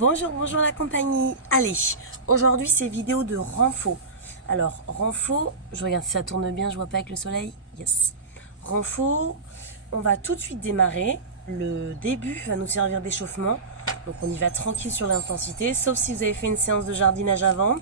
Bonjour, bonjour la compagnie. Allez, aujourd'hui c'est vidéo de renfo. Alors, renfo, je regarde si ça tourne bien, je vois pas avec le soleil. Yes. Renfo, on va tout de suite démarrer. Le début va nous servir d'échauffement. Donc on y va tranquille sur l'intensité, sauf si vous avez fait une séance de jardinage avant,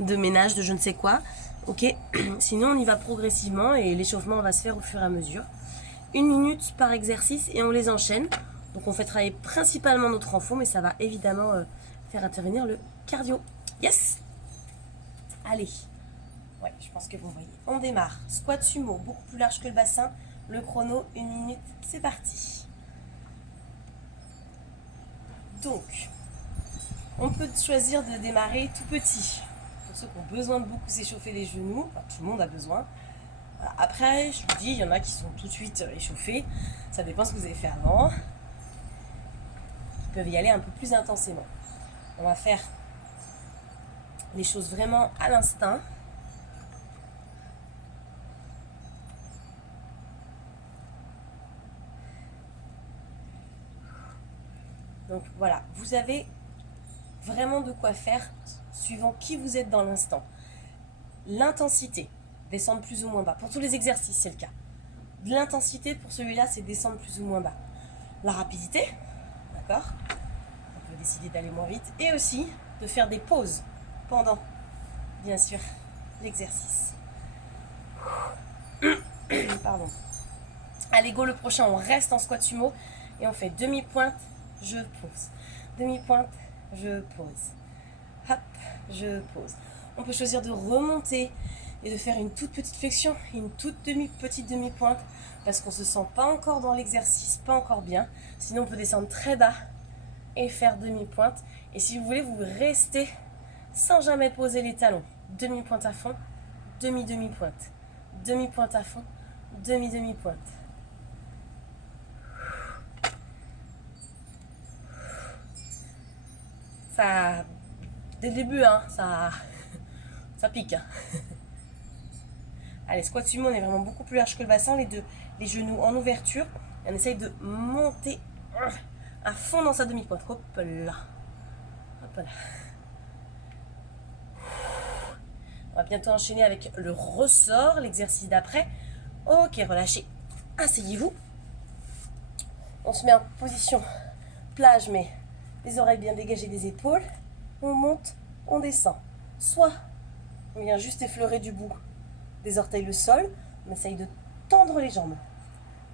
de ménage, de je ne sais quoi. Ok, sinon on y va progressivement et l'échauffement va se faire au fur et à mesure. 1 minute par exercice et on les enchaîne. Donc on fait travailler principalement notre renfo, mais ça va évidemment faire intervenir le cardio. Yes. Allez. Ouais, je pense que vous voyez. On démarre. Squat sumo, beaucoup plus large que le bassin. Le chrono, 1 minute, c'est parti. Donc, on peut choisir de démarrer tout petit. Pour ceux qui ont besoin de beaucoup s'échauffer les genoux, enfin, tout le monde a besoin. Après, je vous dis, il y en a qui sont tout de suite échauffés. Ça dépend ce que vous avez fait avant. Ils peuvent y aller un peu plus intensément. On va faire les choses vraiment à l'instinct. Donc voilà, vous avez vraiment de quoi faire suivant qui vous êtes dans l'instant. L'intensité, descendre plus ou moins bas. Pour tous les exercices, c'est le cas. L'intensité, pour celui-là, c'est descendre plus ou moins bas. La rapidité, d'accord ? On peut décider d'aller moins vite. Et aussi de faire des pauses pendant, bien sûr, l'exercice. Pardon. Allez, go, le prochain, on reste en squat sumo et on fait demi-pointe, je pose. Demi-pointe, je pose. Hop, je pose. On peut choisir de remonter et de faire une toute petite flexion, une toute petite demi-pointe parce qu'on ne se sent pas encore dans l'exercice, pas encore bien. Sinon, on peut descendre très bas et faire demi-pointe. Et si vous voulez, vous restez sans jamais poser les talons. Demi-pointe à fond, demi-demi-pointe. Demi-pointe à fond, demi-demi-pointe. Ça, dès le début, hein, ça pique. Hein. Allez, squat sumo, on est vraiment beaucoup plus large que le bassin, les genoux en ouverture. Et on essaye de monter à fond dans sa demi-pointe. Hop là. Hop là. On va bientôt enchaîner avec le ressort, l'exercice d'après. Ok, relâchez. Asseyez-vous. On se met en position plage, mais les oreilles bien dégagées des épaules. On monte, on descend. Soit on vient juste effleurer du bout des orteils le sol. On essaye de tendre les jambes.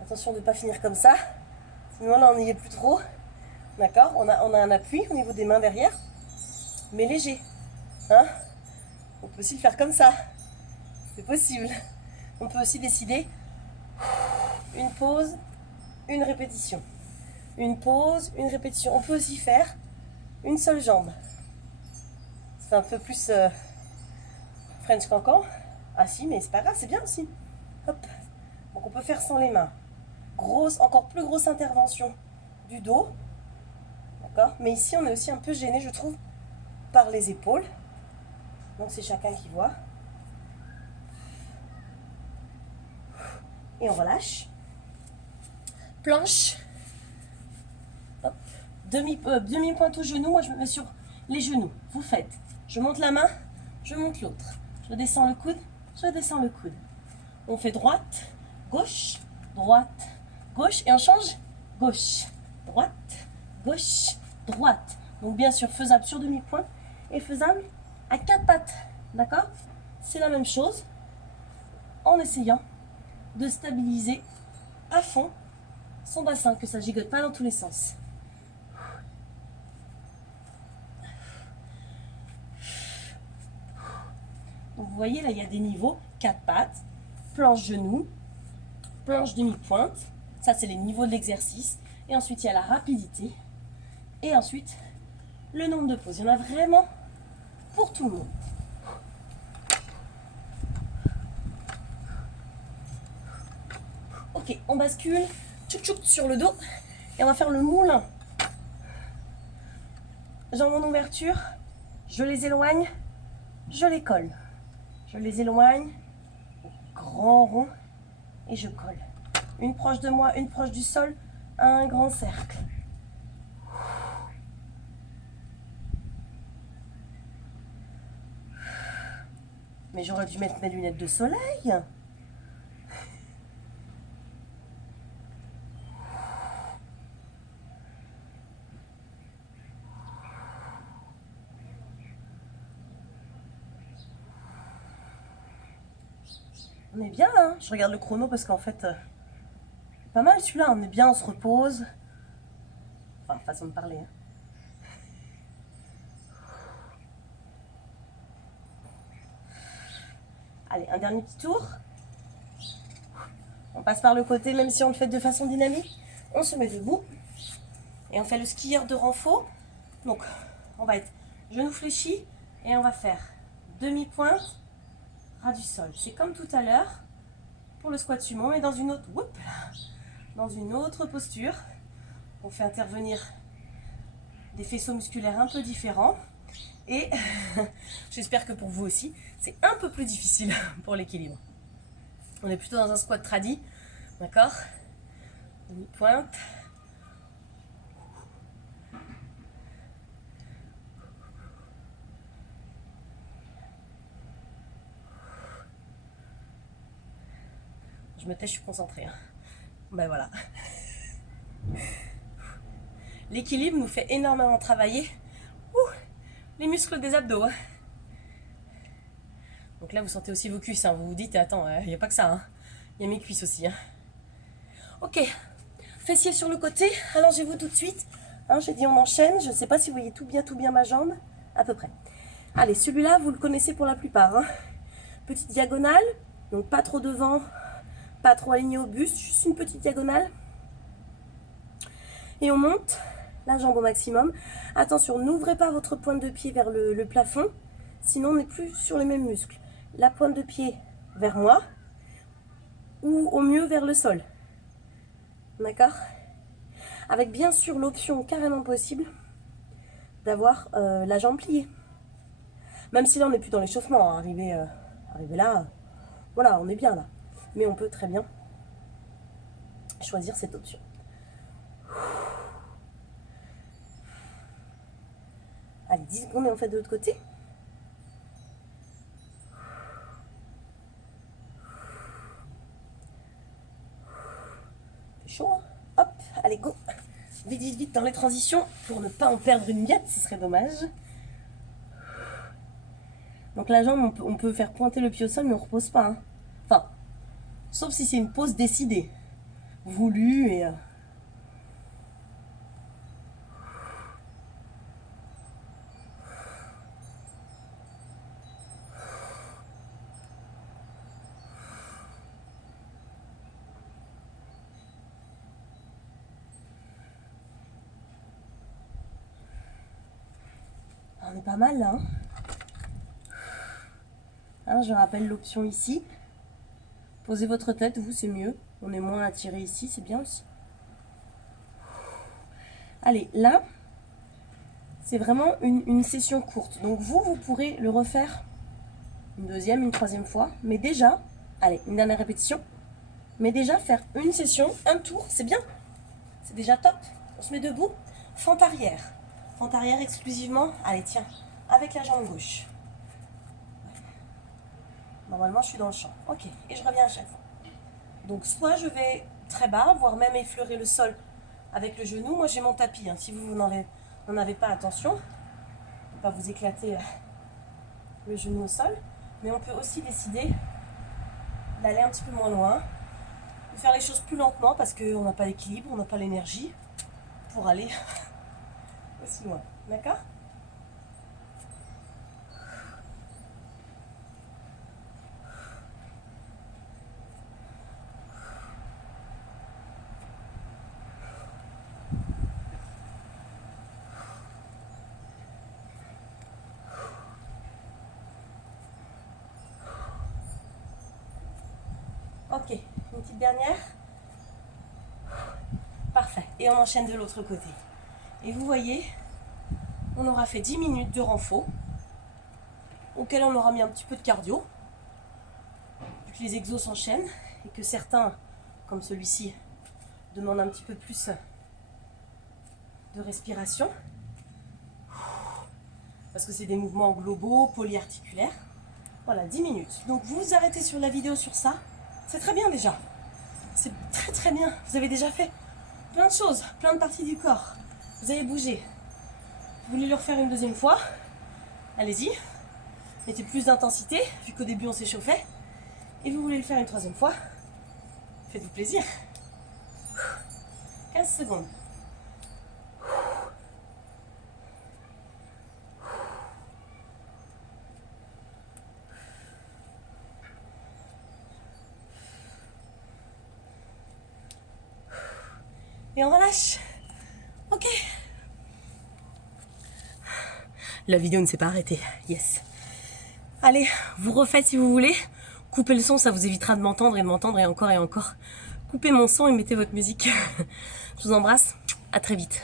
Attention de ne pas finir comme ça. Sinon là on n'y est plus trop. D'accord, on a un appui au niveau des mains derrière. Mais léger. Hein, on peut aussi le faire comme ça. C'est possible. On peut aussi décider une pause, une répétition. Une pause, une répétition. On peut aussi faire une seule jambe. C'est un peu plus French cancan. Ah si, mais c'est pas grave, c'est bien aussi. Hop. Donc on peut faire sans les mains. Grosse, encore plus grosse intervention du dos. D'accord ? Mais ici, on est aussi un peu gêné, je trouve, par les épaules. Donc c'est chacun qui voit. Et on relâche. Planche. Hop. Demi-pointe au genou. Moi, je me mets sur les genoux. Vous faites. Je monte la main, je monte l'autre. Je descends le coude, je descends le coude. On fait droite, gauche, et on change gauche, droite, droite. Donc bien sûr faisable sur demi-pointe et faisable à 4 pattes. D'accord ? C'est la même chose en essayant de stabiliser à fond son bassin, que ça gigote pas dans tous les sens. Donc vous voyez là il y a des niveaux, 4 pattes, planche genou, planche demi-pointe, ça c'est les niveaux de l'exercice, et ensuite il y a la rapidité, et ensuite le nombre de pauses. Il y en a vraiment pour tout le monde. Ok, on bascule, tchouk tchouk sur le dos, et on va faire le moulin. Jambes en ouverture, je les éloigne, je les colle. Je les éloigne, grand rond, et je colle. Une proche de moi, une proche du sol, un grand cercle. Mais j'aurais dû mettre mes lunettes de soleil. On est bien, hein. Je regarde le chrono parce qu'en fait, pas mal celui-là. On est bien, on se repose. Enfin, façon de parler. Hein. Allez, un dernier petit tour. On passe par le côté, même si on le fait de façon dynamique. On se met debout. Et on fait le skieur de renfort. Donc, on va être genou fléchi. Et on va faire demi-pointe, ras du sol. C'est comme tout à l'heure. Pour le squat sumo, mais dans une autre, dans une autre posture. On fait intervenir des faisceaux musculaires un peu différents. Et j'espère que pour vous aussi, c'est un peu plus difficile pour l'équilibre. On est plutôt dans un squat tradi, d'accord? Demi-pointe. Je me tais, je suis concentrée. Hein. Ben voilà. L'équilibre nous fait énormément travailler les muscles des abdos. Hein. Donc là, vous sentez aussi vos cuisses. Hein. Vous vous dites, attends, il n'y a pas que ça. Hein. Il y a mes cuisses aussi. Hein. Ok. Fessiers sur le côté. Allongez-vous tout de suite. Hein, j'ai dit on enchaîne. Je ne sais pas si vous voyez tout bien ma jambe. À peu près. Allez, celui-là, vous le connaissez pour la plupart. Hein. Petite diagonale. Donc pas trop devant, pas trop aligné au buste. Juste une petite diagonale. Et on monte la jambe au maximum. Attention, n'ouvrez pas votre pointe de pied vers le plafond. Sinon, on n'est plus sur les mêmes muscles. La pointe de pied vers moi. Ou au mieux vers le sol. D'accord? Avec bien sûr l'option carrément possible d'avoir la jambe pliée. Même si là on n'est plus dans l'échauffement, hein. Arrivé là, voilà, on est bien là. Mais on peut très bien choisir cette option. Allez, 10 secondes et on fait de l'autre côté. C'est chaud, hein? Hop, allez, go. Vite dans les transitions pour ne pas en perdre une miette, ce serait dommage. Donc la jambe, on peut faire pointer le pied au sol, mais on ne repose pas. Hein. Enfin, sauf si c'est une pause décidée, voulue et... On est pas mal là. Hein, je rappelle l'option ici. Posez votre tête, vous c'est mieux. On est moins attiré ici, c'est bien aussi. Allez, là, c'est vraiment une session courte. Donc vous pourrez le refaire une deuxième, une troisième fois. Mais déjà, allez, une dernière répétition. Mais déjà, faire une session, un tour, c'est bien. C'est déjà top. On se met debout. Fente arrière. Fente arrière exclusivement. Allez, tiens, avec la jambe gauche. Normalement, je suis dans le champ. Ok, et je reviens à chaque fois. Donc, soit je vais très bas, voire même effleurer le sol avec le genou. Moi, j'ai mon tapis. Hein. Si vous n'en avez pas, attention. Ne pas vous éclater le genou au sol. Mais on peut aussi décider d'aller un petit peu moins loin. De faire les choses plus lentement parce qu'on n'a pas l'équilibre, on n'a pas l'énergie pour aller aussi loin. D'accord ? Ok, une petite dernière. Parfait. Et on enchaîne de l'autre côté. Et vous voyez, on aura fait 10 minutes de renfort, auquel on aura mis un petit peu de cardio, vu que les exos s'enchaînent, et que certains, comme celui-ci, demandent un petit peu plus de respiration, parce que c'est des mouvements globaux, polyarticulaires. Voilà, 10 minutes. Donc vous vous arrêtez sur la vidéo sur ça. C'est très bien déjà. C'est très très bien. Vous avez déjà fait plein de choses, plein de parties du corps. Vous avez bougé. Vous voulez le refaire une deuxième fois? Allez-y. Mettez plus d'intensité, vu qu'au début on s'échauffait. Et vous voulez le faire une troisième fois? Faites-vous plaisir. 15 secondes. Et on relâche. Ok. La vidéo ne s'est pas arrêtée. Yes. Allez, vous refaites si vous voulez. Coupez le son, ça vous évitera de m'entendre et encore et encore. Coupez mon son et mettez votre musique. Je vous embrasse. À très vite.